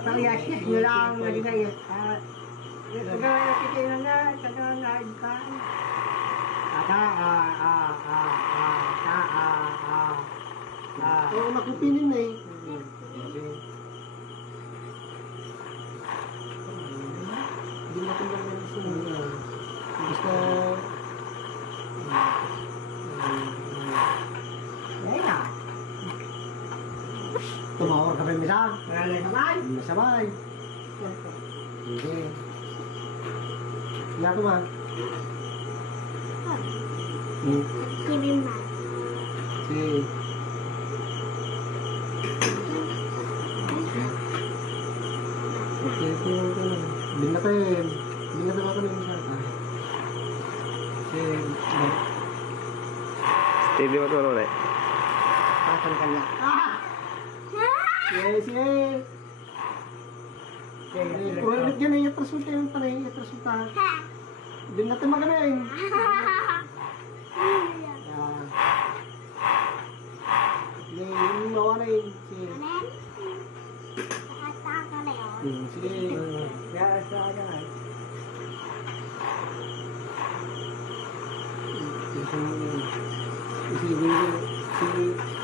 Yasis nyo lang naligayat. Tagay kita na tagay ka. Oo, nakupinin na eh. Hindi natin lang yung gusto. Basta... Ayun na. Tumawag ka pa yung isa. Wala naman. Hindi masabay. Hindi. Nga ko ma. Si... Okay, Binatin ako ng isa. Si... Stevie mo tulong na eh. Kakan ka niya. Yes, yes. Ulit yan eh, atras mo tayo pa na eh, atras mo tayo. Hindi natin magaling. Yung mawa na yun. Sige. Sige. Kaya sa akin. Sige.